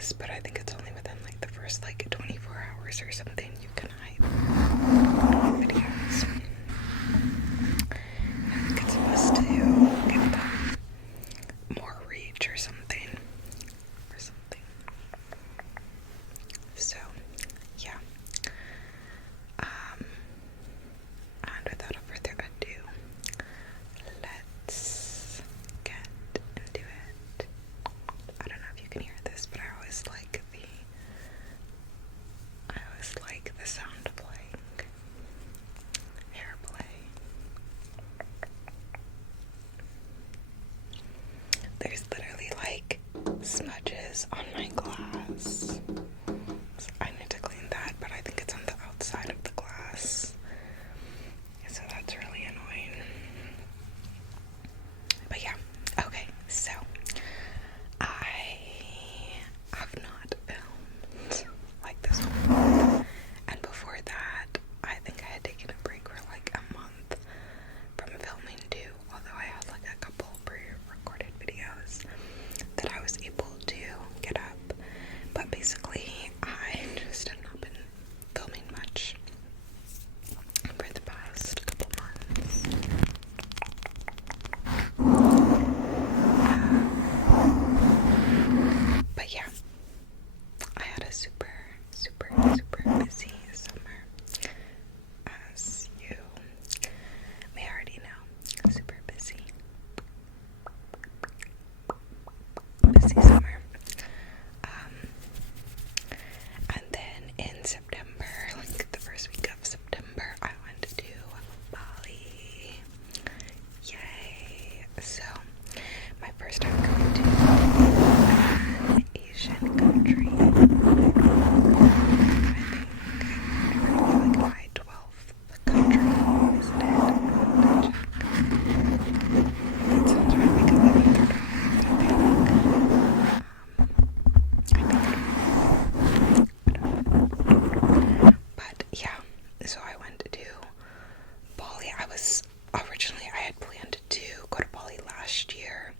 this, but I think it's only within like the first like 24 hours or something you can hype videos. I think it's supposed to give them more reach or something. So, yeah. And without further ado, let's get into it. I don't know if you can hear this, but I always like the sound of like hair play. There's literally like smudges on my glass. So I need to clean that, but I think it's on the outside of the glass. So that's really annoying. But yeah, okay, so I have not filmed like this whole month. And before that, I think I had taken a break for like a month from filming too, although I had like a couple pre-recorded videos that I was able to get up. But basically, I just have not been filming much for the past couple months. But yeah, I had a super busy summer, as you may already know. Super busy summer. And then in September, like the first week of September, I went to Bali. Yay! So, my first time going to an Asian country. I think like my 12th country visited. That sounds right, like 11th or 12th, But yeah, so I went to Bali. I had planned to go to Bali last year,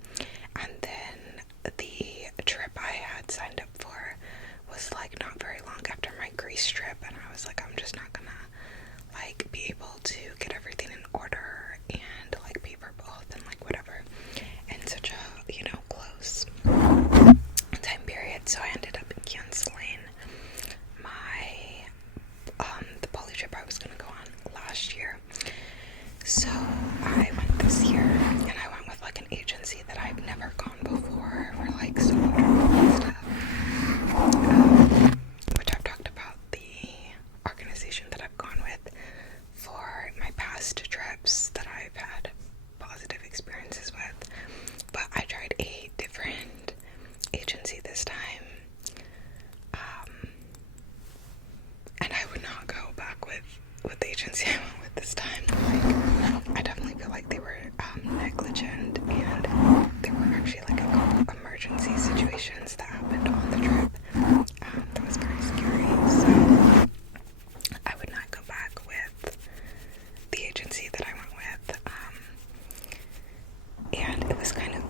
and then the trip I had signed up for was like not very long after my Greece trip, and I was like, I'm just not gonna like be able to get everything in order and like pay for both and like whatever in such a, close time period. So I ended up canceling my the Bali trip I was gonna go on last year. So I went this year, and I went with like an agency that I've never gone before for like solo travel and stuff, which I've talked about the organization that I've gone with for my past trips that I've had positive experiences with. But I tried a different agency this time, and I would not go back with the agency I went with this time. Like, I definitely feel like they were negligent, and there were actually like a couple emergency situations that happened on the trip that was very scary. So I would not go back with the agency that I went with. And it was kind of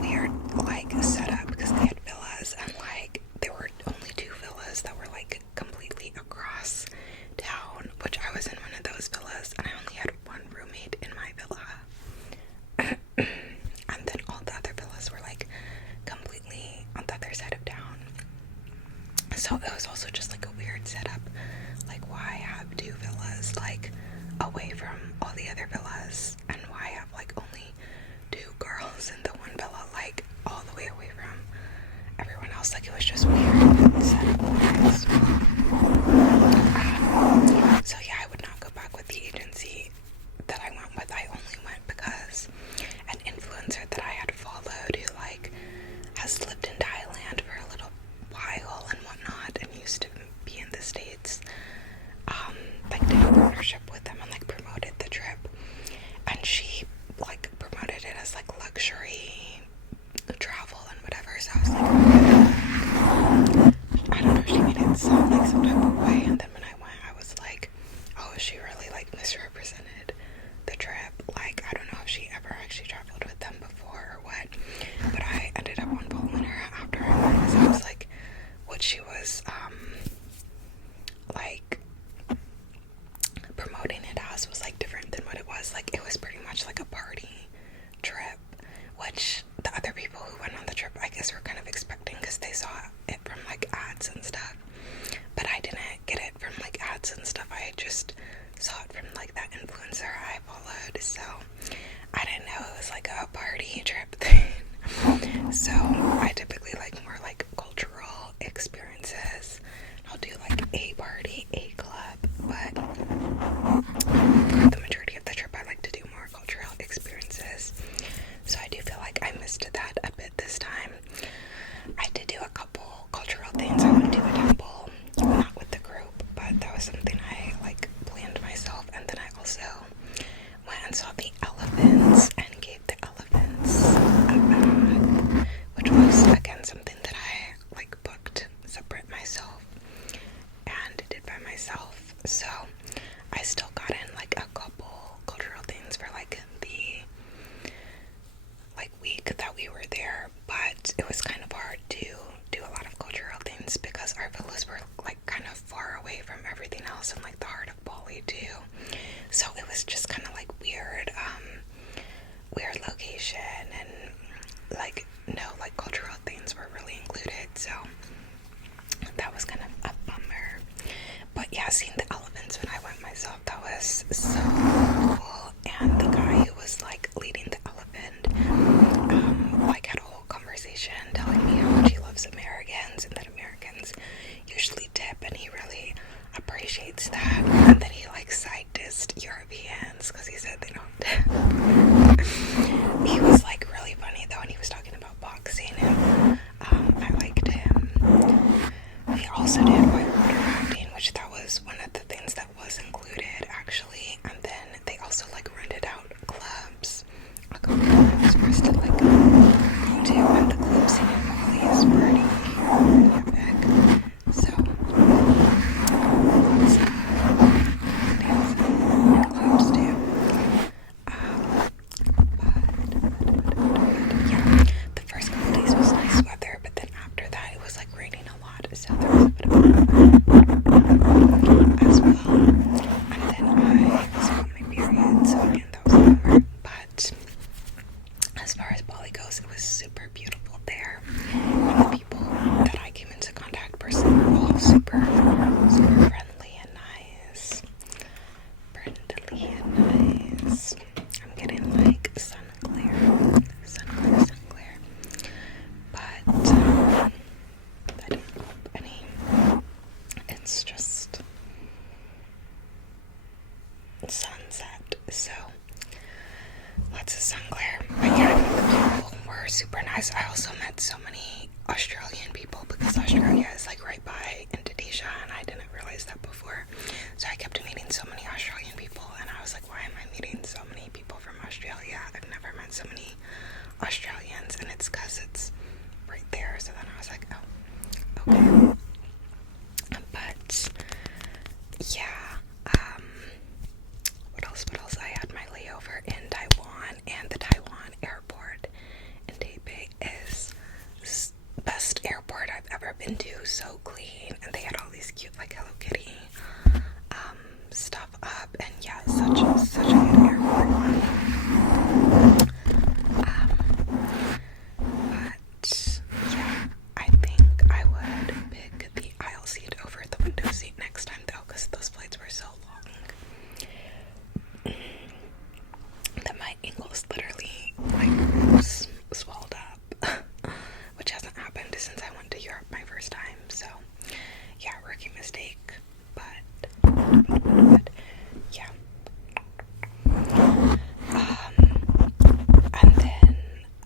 weird, like, setup, because they had villas, and like there were only 2 villas that were like completely across town, which I was in one of those villas, and I only had one roommate in my villa. And then all the other villas were like completely on the other side of town. So it was also just like a weird setup. Like, why have 2 villas like away from all the other villas, and why have like only 2 girls in the one villa, like all the way away from everyone else? Like, it was just weird setup wise. So yeah, I would not go back with the agency that I went with. I only went because an influencer that I had followed, who like has lived in Thailand for a little while and whatnot, and used to be in the States, like did a partnership with them and like promoted the trip, and she like promoted it as like luxury travel and whatever. So I was like, I don't know, she made it sound like sometimes the other people who went on the trip, I guess, were kind of expecting because they saw it from like ads and stuff. But I didn't get it from like ads and stuff. I just saw it from like that influencer I followed. So I didn't know it was like a party trip thing. So I typically like more like cultural experiences. I'll do like a party, a club, but the majority of the trip I like to do more cultural experiences. So I do feel like I missed that a bit this time. I did do a couple cultural things. I went to a temple, not with the group, but that was something I like planned myself. And then I also went and saw the elephants and gave the elephants a bath, which was again something that I like booked separate myself and did by myself. So I still got in like a couple cultural things for like the like week that we were there, but it was kind of hard to do a lot of cultural things because our villas were like kind of far away from everything else in like the heart of Bali too. So it was just kind of like weird location, and like no like cultural things were really included. So that was kind of a bummer. But yeah, seeing the elephants when I went myself, that was so cool. And the guy who was like leading the elephant, like had a whole conversation telling me how much he loves Americans and that Americans usually tip, and he really appreciates that. And then he like side dissed Europeans because he said they don't tip. He was like really funny though, and he was talking about boxing, and I liked him. We also did whitewater rafting, which that was one of the things that was included actually. And then they also like rented out clubs, a couple clubs for us to like go to, and the club scene in Bali is pretty epic. So lots of dancing in clubs too. But yeah, the first couple days was nice weather, but then after that it was like raining a lot, so there was a bit of as well. And then I was on my period, so again that was a bummer. But as far as Bali goes, it was super beautiful there, and the people that I came into contact personally were all super friendly and nice. I'm getting like sun glare. But I didn't hope any. It's just sunset, so lots of sun glare. But yeah, the people were super nice. I also met so many Australian people because Australia is like right by Indonesia, and I didn't realize that before. So I kept meeting so many Australian people, and I was like, why am I meeting so many people from Australia? I've never met so many Australians, and it's because it's right there. So then I was like, oh, okay. But yeah, what else? I had my layover in Taiwan, and the Taiwan airport in Taipei is best airport I've ever been to. So clean, and they had all these cute like Hello Kitty stuff up, and yeah, such a good airport. But yeah, I think I would pick the aisle seat over the window seat next time though, because those flights were so long that my ankles literally like swelled up, which hasn't happened since I went to Europe my first time. So yeah, rookie mistake, but yeah. And then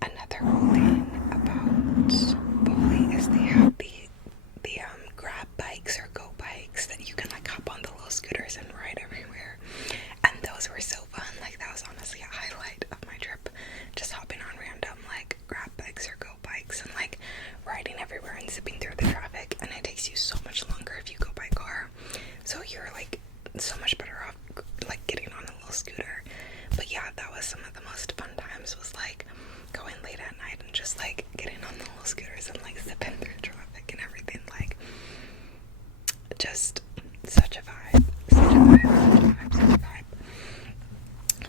another cool thing about Bali is they have the grab bikes or go bikes that you can like hop on the little scooters and ride everywhere, and those were so fun. Like that was honestly a highlight of my trip, just hopping on random like grab bikes or go bikes and like riding everywhere and zipping through the traffic. And it takes you so much longer if you go by car, so you're like so much better off like getting on a little scooter. But yeah, that was some of the most fun times, was like going late at night and just like getting on the little scooters and like zipping through traffic and everything. Like just such a vibe.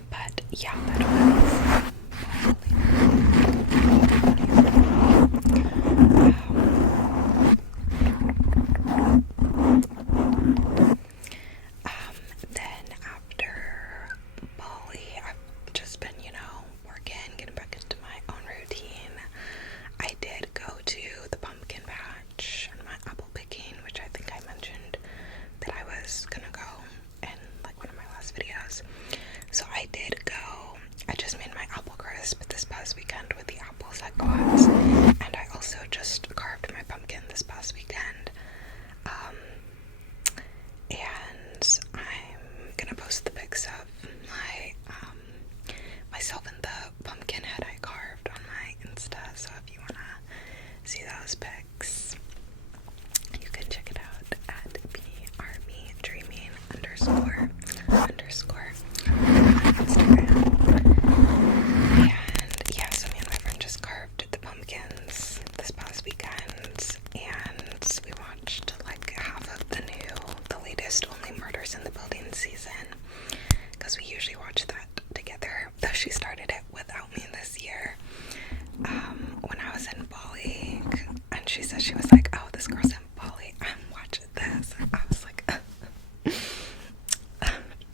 But yeah, that was also just carved my pumpkin this past weekend. And I'm gonna post the pics of my myself and the pumpkin head I carved on my Insta, so if you wanna see those pics, you can check it out at BRMeDreaming underscore on Instagram. And yeah, so me and my friend just carved the pumpkins this past weekend, and we watched like half of the latest Only Murders in the Building season, because we usually watch that together, though she started it without me this year. When I was in Bali, and she said, she was like, oh, this girl's in Bali, I'm watching this. I was like,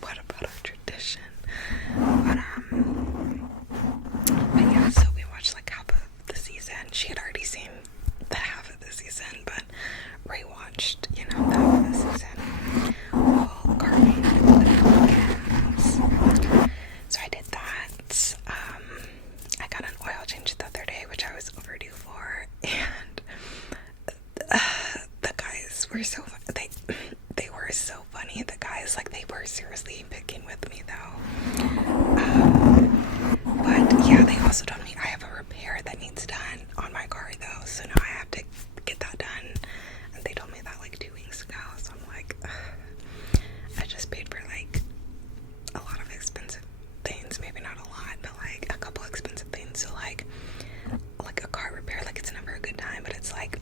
what about our tradition? But yeah, so we watched like half of the season. She had already seen the half of the season, but rewatched, the half of the season while carving the pumpkins. So I did that. I got an oil change the other day, which I was overdue for, and the guys were so they were so funny. The guys, like, they were seriously picking with me though. But yeah, they also told me I have a repair that needs done on my car though, so now I have to get that done. And they told me that like 2 weeks ago, so I'm like, ugh. I just paid for like a lot of expensive things, maybe not a lot, but like a couple expensive things. So like a car repair, like, it's never a good time, but it's like,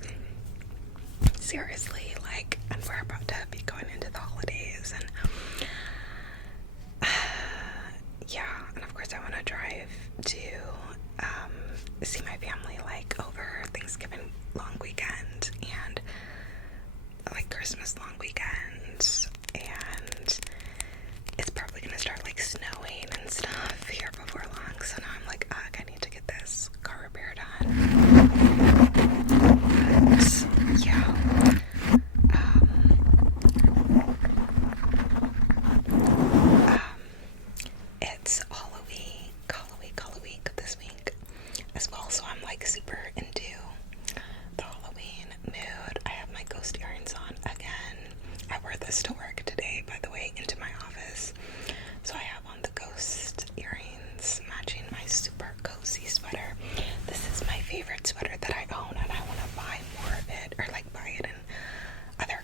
seriously, like, and we're about to be going into the holidays, and yeah, and of course I want to drive to see my family like over Thanksgiving long weekend and like Christmas long weekend, and it's probably gonna start like snowing and stuff here before long, so now I'm like, ugh, I need to get this car repair done. But yeah, it's Halloween this week as well, so I'm like super into the Halloween mood. I have my ghost earrings on again. I wore this to work today, by the way, into my office. So I have on the ghost earrings matching my super cozy sweater. This is my favorite sweater that I own, and I want to buy more of it, or like buy it in other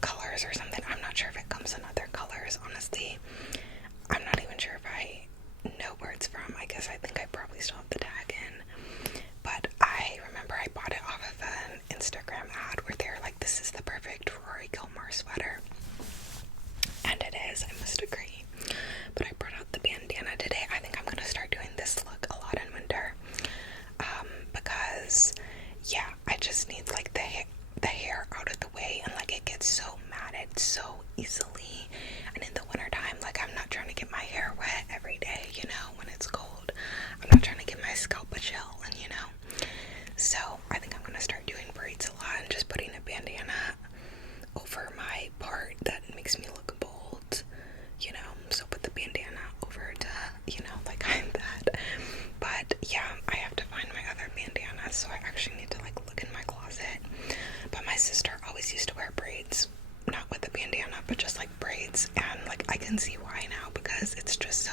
colors or something. I'm not sure if it comes in other colors, honestly. I'm not even sure if I know where it's from. I guess I think I probably still have the tag in. But I remember I bought it off of an Instagram ad where they're like, this is the perfect Rory Gilmore sweater. And it is, I must agree. But I brought out the bandana today. I think I'm going to start doing this look a lot in winter. Because, yeah, I just need like the hair out of the way, and like it gets so matted so easily. And in the wintertime, like, I'm not trying to get my hair wet every day, when it's cold. I'm not trying to give my scalp a chill, and so I think I'm gonna start doing braids a lot and just putting a bandana over my part that makes me look bold, so put the bandana over to, like hide that. But yeah, I have to find my other bandana, so I actually need to like look in my closet. But my sister always used to wear braids, not with the bandana, but just like braids, and like I can see why now, because it's just so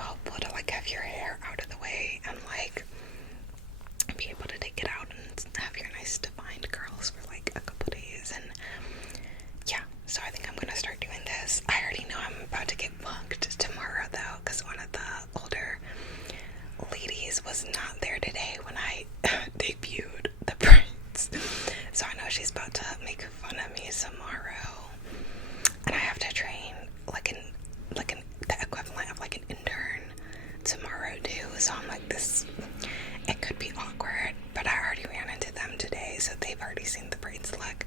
helpful to like have your hair out of the way and like be able to take it out and have your nice defined curls for like a couple days. And yeah, so I think I'm gonna start doing this. I already know I'm about to get punked tomorrow though, because one of the older ladies was not there today when I debuted the braids, so I know she's about to make fun of me tomorrow, and I have to train like the equivalent of like an intern tomorrow too. So I'm like, it could be awkward, but I already ran into them today, so they've already seen the braids look.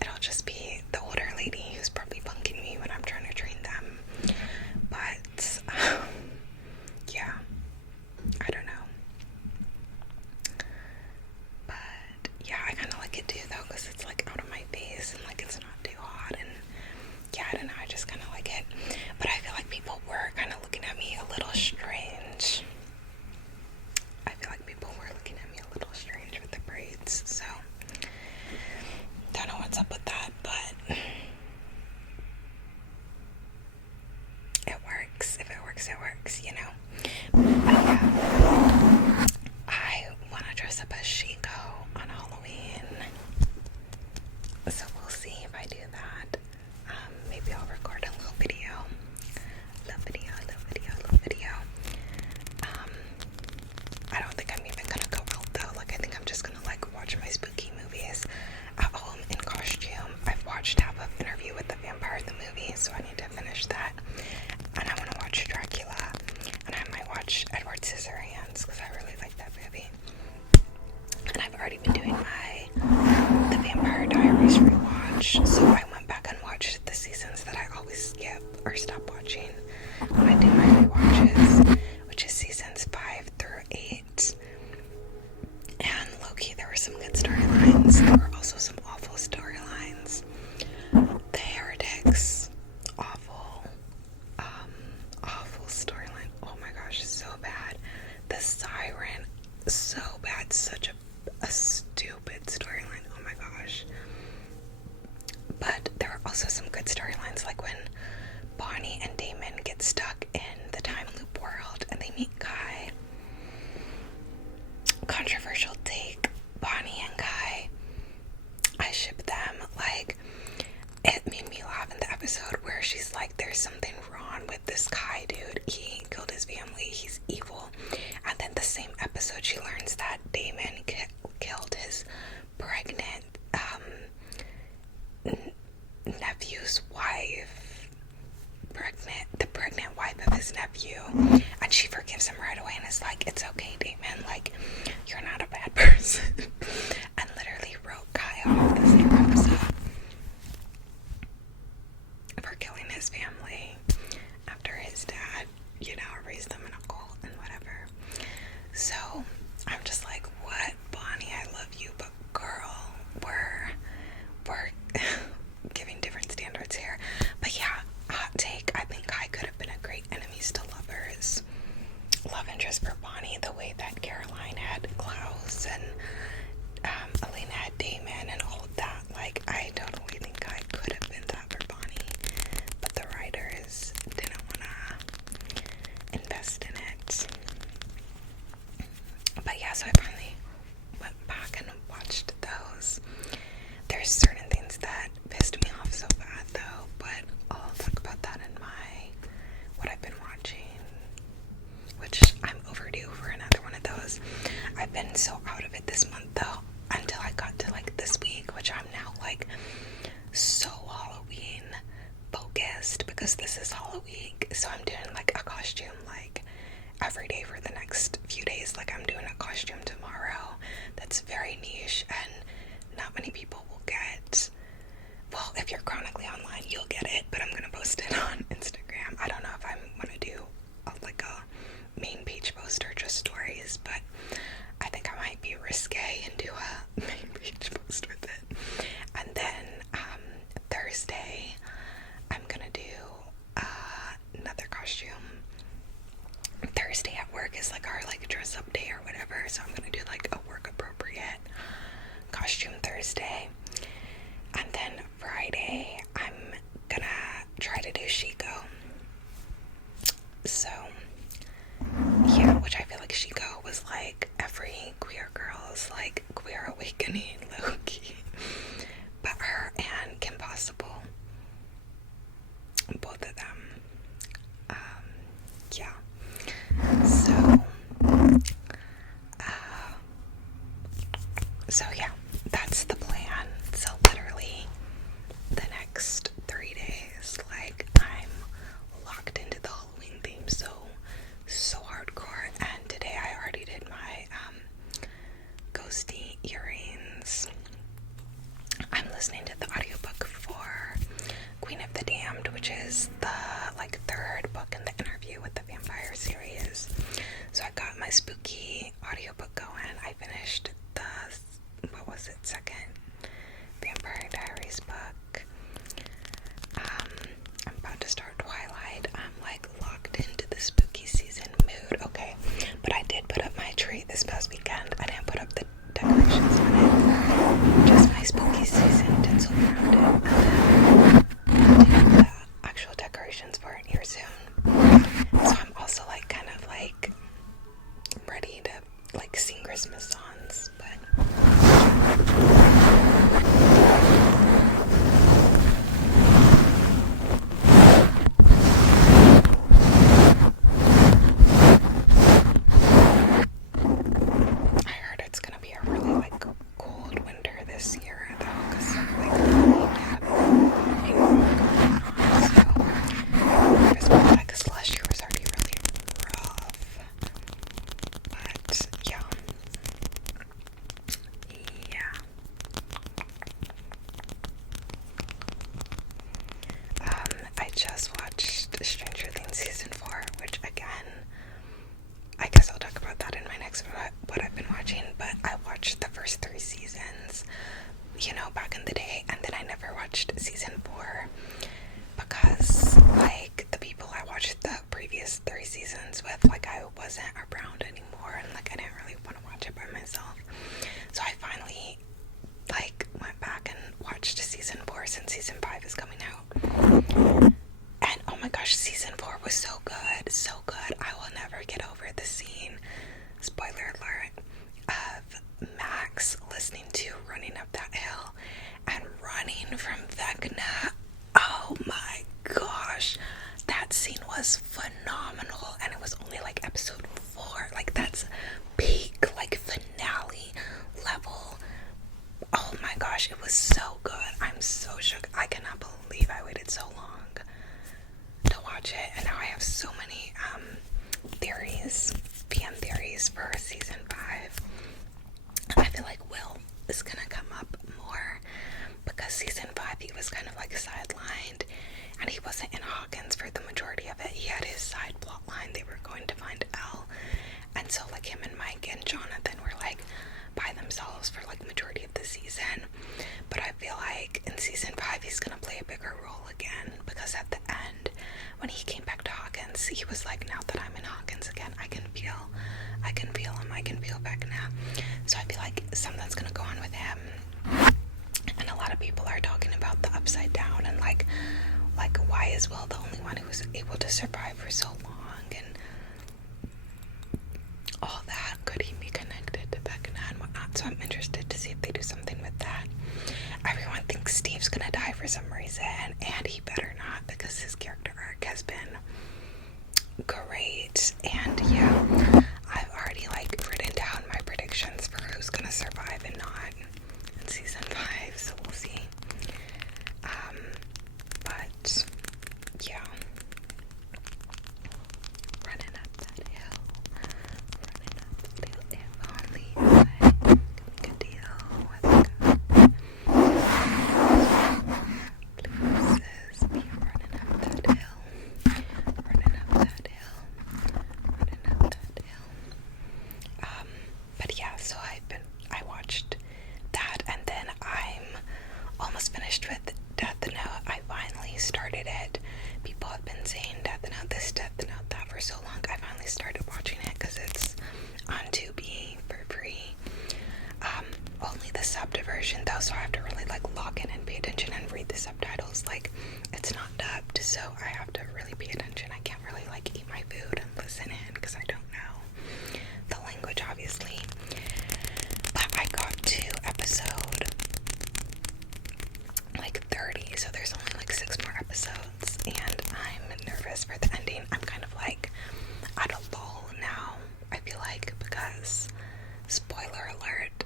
It'll just be the older lady who's probably punking me when I'm trying to train them. But yeah, I don't know. But yeah, I kind of like it too though, because it's like out of my face and like it's not too hot, and yeah, I don't know, I just kind of like it. But I feel like people were kind of looking at me a little strange. I feel like people were looking at me a little strange for were some good storylines. There were also some awful storylines. The Heretics, awful, awful storyline. Oh my gosh, so bad. The Siren, so bad. Such a stupid storyline. Oh my gosh. But there were also some good storylines, like when Bonnie and Damon get stuck in the time loop world and they meet Kai. Controversial take, Bonnie and Kai. I ship them. Like, it made me laugh in the episode where she's like, there's something wrong with this Kai dude. He killed his family. He's evil. And then the same episode, she learns that Damon killed his pregnant nephew's wife. The pregnant wife of his nephew. And she forgives him right away and is like, it's okay, Damon. Like, you're not a bad person. And literally wrote Kai off the same episode for killing his family after his dad, raised them in a cult and whatever. So I'm just like, what, Bonnie, I love you, but girl, we're giving different standards here. But yeah, hot take, I think Kai could have been a great enemies to lovers love interest for Bonnie, the way that Caroline had Klaus and Elena had Damon and all of that. Like, I totally think Kai could have been that for Bonnie, but the writers didn't want to invest in it. But yeah, so I finally went back and watched those. There's certain things that pissed me off so bad though, but I'll talk about that in what I've been watching, which I'm overdue for another one of those. I've been so out of it this month though, until I got to like this week, which I'm now like so Halloween focused because this is Halloween. So I'm doing like a costume like every day for the next few days. Like I'm doing a costume tomorrow that's very niche and not many people will get. Well, if you're chronically online, you'll get it, but I'm gonna post it on Instagram. I don't know if I'm gonna do like a main page post or just stories, but I think I might be risque and do a main page post with it. And then Thursday, I'm gonna do another costume. Thursday at work is like our like dress up day or whatever, so I'm gonna do like a work appropriate costume Thursday. And then Friday, I'm gonna try to do Chico. So, yeah, which I feel like Chico was like every queer girl's like queer awakening, low-key. But her and Kim Possible, both of them, yeah. So yeah, that's the plan. So literally the next 3 days, like I'm locked into the Halloween theme so hardcore. And today I already did my ghosty earrings. I'm listening to the audiobook for Queen of the Damned, which is the like third book in the Interview with the Vampire series. So I got my spooky audiobook going. I finished the second Vampire Diaries book. I'm about to start Twilight. I'm like locked into the spooky season mood. Okay, but I did put up my tree this past weekend. I didn't put up the decorations on it, just my spooky season tinsel around it, and then I'll do the actual decorations for it here soon. So I'm also like kind of like ready to like sing Christmas songs, but I heard it's gonna be a really like cold winter this year though, because like we have gosh, it was so good. I'm so shook. I cannot believe I waited so long to watch it, and now I have so many theories, fan theories for season 5. I feel like Will is gonna come up more because season 5 he was kind of like sidelined, and he wasn't in Hawkins for the majority of it. He had his side plot line. They were going to find Elle, and so like him and Mike and Jonathan were like by themselves for like majority of the season. But I feel like in season 5 he's gonna play a bigger role again, because at the end when he came back to Hawkins, he was like, now that I'm in Hawkins again, I can feel him, I can feel back now. So I feel like something's gonna go on with him. And a lot of people are talking about the upside down and like why is Will the only one who was able to survive for so long and all that. Could he be connected to Vecna and whatnot? So I'm interested to see if they do something with that. Everyone thinks Steve's gonna die for some reason, and he better not, because his character arc has been great. And yeah, I've already like written down my predictions for who's gonna survive and not in season 5, so we'll see. But yeah, running up that hill, if only I could make a deal with God. Please be running up that hill, running up that hill, running up that hill. But yeah, so I watched that, and then I'm almost finished with Death Note. I finally started it. People have been saying Death Note this, Death Note that for so long. I finally started watching it because it's on Tubi for free. Only the subbed version though, so I have to really like lock in and pay attention and read the subtitles. Like, it's not dubbed, so I have to really pay attention. I can't really like eat my food and listen in because I don't know the language, obviously. But I got to episode like 30, so there's only like 6 more episodes, and I'm nervous for the ending. I'm kind of like at a lull now, I feel like, because spoiler alert,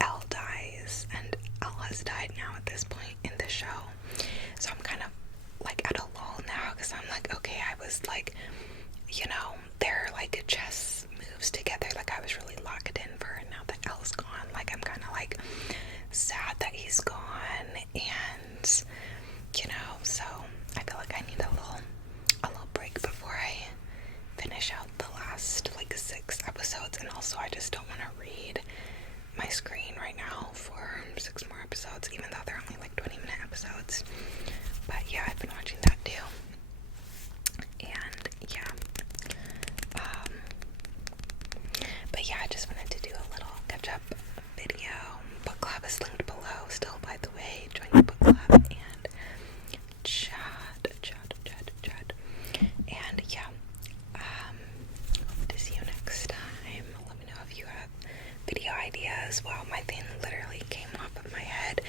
Elle dies, and Elle has died now at this point in the show. So I'm kind of like at a lull now, because I'm like, okay, I was like, you know, they're like chess moves together, like I was really locked in for it. Now that Elle's gone, like I'm kind of like sad that he's gone, and you know, so I feel like I need a little break before I finish out the last like 6 episodes. And also I just don't want to read my screen right now for 6 more episodes, even though they're only like 20-minute episodes. But yeah, I've been watching that too. And yeah, but yeah, I just wanted to do a little catch-up video. Book club is linked below still, by the way. Join the book club and chat. And yeah, hope to see you next time. Let me know if you have video ideas. Wow, my thing literally came off of my head.